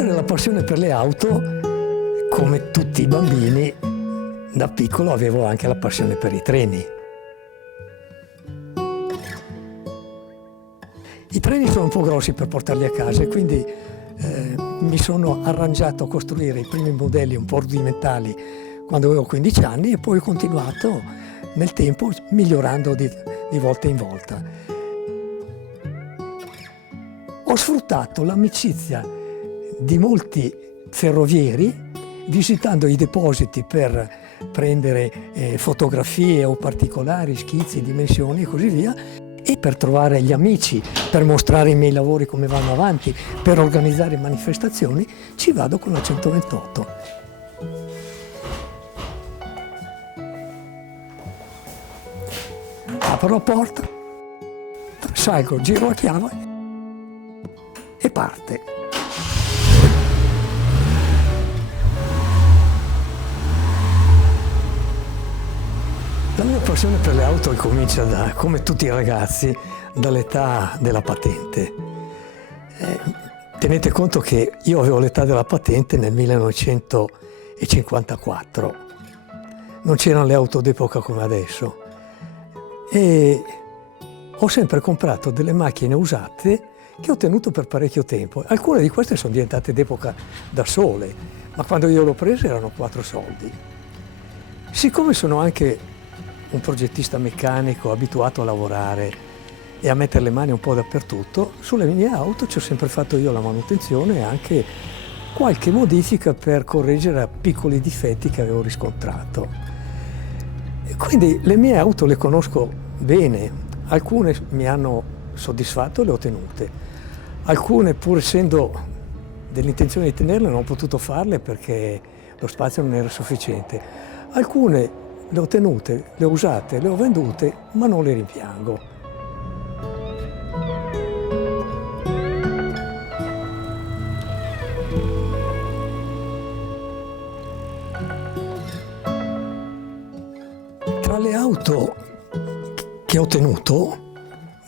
Oltre alla passione per le auto, come tutti i bambini, da piccolo avevo anche la passione per i treni. I treni sono un po' grossi per portarli a casa e quindi mi sono arrangiato a costruire i primi modelli un po' rudimentali quando avevo 15 anni e poi ho continuato nel tempo migliorando di volta in volta. Ho sfruttato l'amicizia di molti ferrovieri visitando i depositi per prendere fotografie o particolari, schizzi, dimensioni e così via, e per trovare gli amici, per mostrare i miei lavori come vanno avanti, per organizzare manifestazioni, ci vado con la 128. Apro la porta, salgo, giro la chiave e parte. La mia passione per le auto comincia come tutti i ragazzi, dall'età della patente. Tenete conto che io avevo l'età della patente nel 1954. Non c'erano le auto d'epoca come adesso. E ho sempre comprato delle macchine usate che ho tenuto per parecchio tempo. Alcune di queste sono diventate d'epoca da sole, ma quando io l'ho presa erano 4 soldi. Siccome sono anche un progettista meccanico abituato a lavorare e a mettere le mani un po' dappertutto, sulle mie auto ci ho sempre fatto io la manutenzione e anche qualche modifica per correggere piccoli difetti che avevo riscontrato. E quindi le mie auto le conosco bene, alcune mi hanno soddisfatto e le ho tenute, alcune pur essendo dell'intenzione di tenerle non ho potuto farle perché lo spazio non era sufficiente, alcune le ho tenute, le ho usate, le ho vendute, ma non le rimpiango. Tra le auto che ho tenuto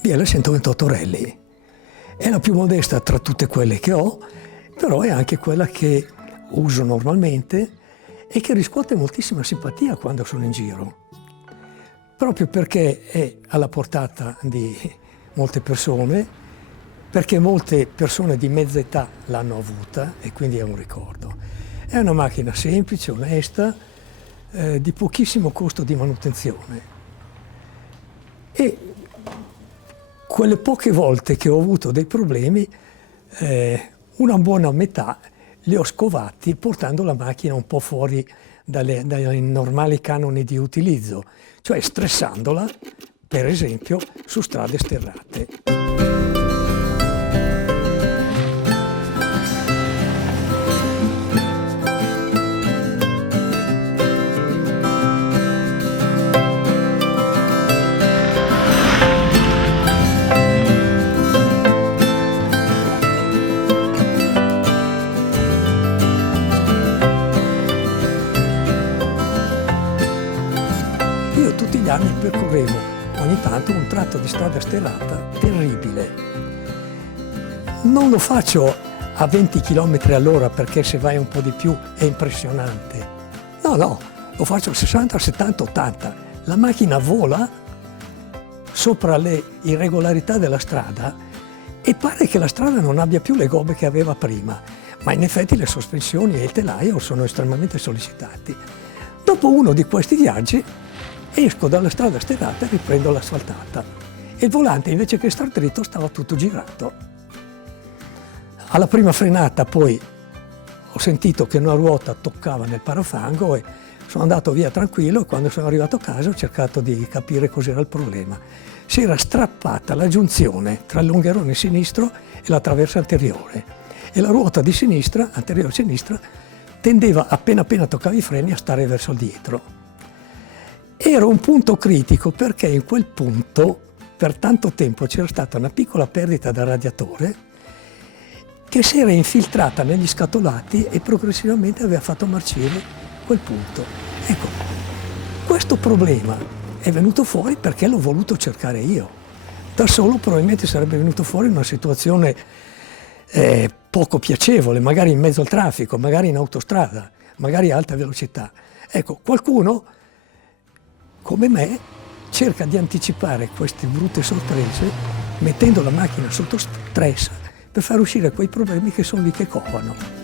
vi è la 128 Rally. È la più modesta tra tutte quelle che ho, però è anche quella che uso normalmente e che riscuote moltissima simpatia quando sono in giro, proprio perché è alla portata di molte persone, perché molte persone di mezza età l'hanno avuta e quindi è un ricordo. È una macchina semplice, onesta, di pochissimo costo di manutenzione. E quelle poche volte che ho avuto dei problemi, una buona metà li ho scovati portando la macchina un po' fuori dai normali canoni di utilizzo, cioè stressandola, per esempio, su strade sterrate. Tutti gli anni percorrevo ogni tanto un tratto di strada sterrata terribile. Non lo faccio a 20 km all'ora perché se vai un po' di più è impressionante. No, lo faccio a 60, 70, 80. La macchina vola sopra le irregolarità della strada e pare che la strada non abbia più le gobbe che aveva prima, ma in effetti le sospensioni e il telaio sono estremamente sollecitati. Dopo uno di questi viaggi esco dalla strada sterrata e riprendo l'asfaltata. E il volante, invece che star dritto, stava tutto girato. Alla prima frenata poi ho sentito che una ruota toccava nel parafango e sono andato via tranquillo e quando sono arrivato a casa ho cercato di capire cos'era il problema. Si era strappata la giunzione tra il lungherone sinistro e la traversa anteriore e la ruota di sinistra, anteriore sinistra, tendeva appena toccava i freni a stare verso il dietro. Era un punto critico perché in quel punto per tanto tempo c'era stata una piccola perdita da radiatore che si era infiltrata negli scatolati e progressivamente aveva fatto marcire quel punto. Ecco, questo problema è venuto fuori perché l'ho voluto cercare io. Da solo probabilmente sarebbe venuto fuori una situazione poco piacevole, magari in mezzo al traffico, magari in autostrada, magari a alta velocità. Ecco, qualcuno come me cerca di anticipare queste brutte sorprese mettendo la macchina sotto stress per far uscire quei problemi che sono lì che covano.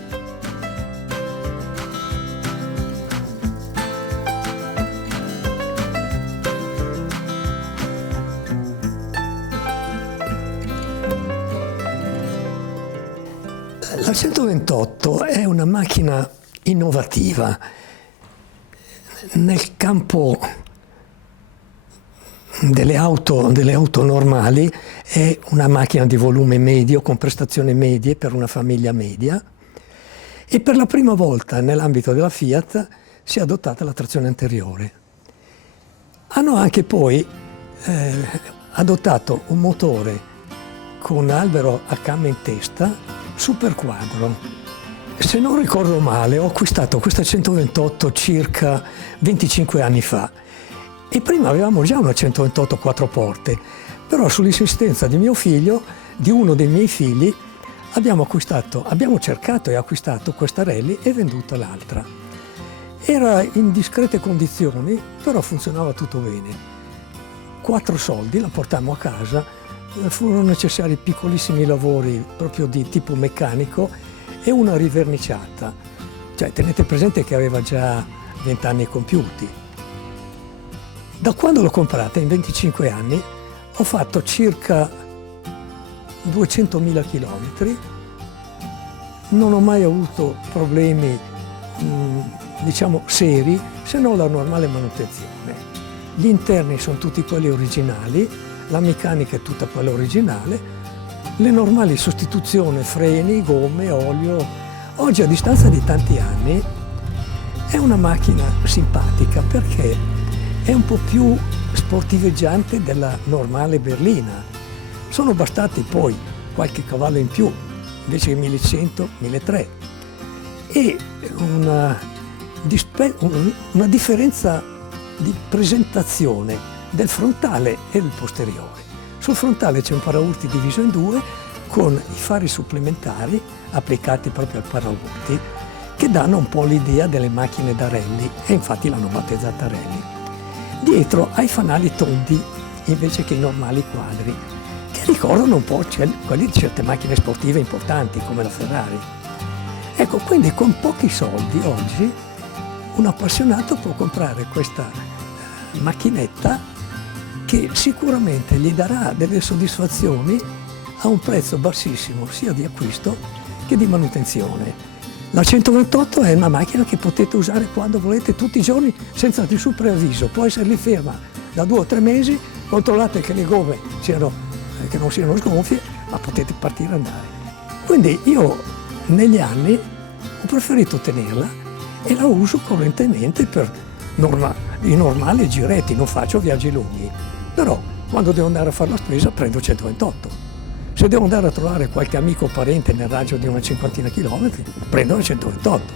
La 128 è una macchina innovativa nel campo delle auto normali. È una macchina di volume medio con prestazioni medie per una famiglia media, e per la prima volta nell'ambito della Fiat si è adottata la trazione anteriore. Hanno anche poi adottato un motore con albero a camme in testa super quadro. Se non ricordo male, ho acquistato questa 128 circa 25 anni fa, e prima avevamo già una 128 quattro porte, però sull'insistenza di mio figlio, di uno dei miei figli, abbiamo cercato e acquistato questa rally e venduta l'altra. Era in discrete condizioni, però funzionava tutto bene. 4 soldi, la portammo a casa. Furono necessari piccolissimi lavori proprio di tipo meccanico e una riverniciata. Cioè, tenete presente che aveva già 20 anni compiuti. Da quando l'ho comprata, in 25 anni, ho fatto circa 200.000 chilometri. Non ho mai avuto problemi, diciamo, seri, se non la normale manutenzione. Gli interni sono tutti quelli originali, la meccanica è tutta quella originale, le normali sostituzioni, freni, gomme, olio. Oggi, a distanza di tanti anni, è una macchina simpatica perché è un po' più sportiveggiante della normale berlina. Sono bastati poi qualche cavallo in più, invece che 1100, 1300, e una differenza di presentazione del frontale e del posteriore. Sul frontale c'è un paraurti diviso in due con i fari supplementari applicati proprio al paraurti, che danno un po' l'idea delle macchine da rally, e infatti l'hanno battezzata rally. Dietro ai fanali tondi invece che i normali quadri, che ricordano un po' quelli di certe macchine sportive importanti come la Ferrari. Ecco, quindi con pochi soldi oggi un appassionato può comprare questa macchinetta che sicuramente gli darà delle soddisfazioni a un prezzo bassissimo sia di acquisto che di manutenzione. La 128 è una macchina che potete usare quando volete, tutti i giorni, senza nessun preavviso. Può essere lì ferma da 2 o 3 mesi, controllate che le gomme che non siano sgonfie, ma potete partire e andare. Quindi io negli anni ho preferito tenerla e la uso correntemente per i normali giretti, non faccio viaggi lunghi. Però quando devo andare a fare la spesa prendo 128. Se devo andare a trovare qualche amico o parente nel raggio di una 50 chilometri, prendo la 128.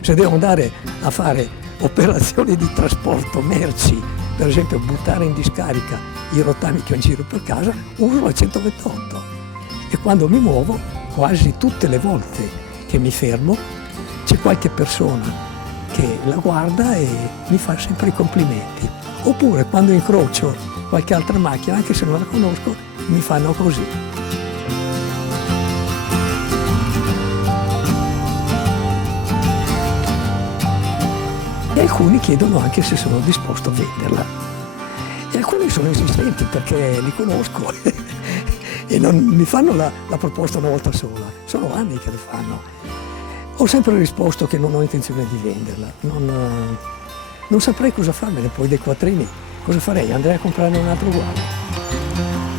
Se devo andare a fare operazioni di trasporto merci, per esempio buttare in discarica i rottami che ho in giro per casa, uso la 128. E quando mi muovo, quasi tutte le volte che mi fermo, c'è qualche persona che la guarda e mi fa sempre i complimenti. Oppure quando incrocio qualche altra macchina, anche se non la conosco, mi fanno così. E alcuni chiedono anche se sono disposto a venderla. E alcuni sono insistenti perché li conosco e non mi fanno la proposta una volta sola. Sono anni che lo fanno. Ho sempre risposto che non ho intenzione di venderla. Non saprei cosa farmene poi dei quattrini. Cosa farei? Andrei a comprarne un altro uguale.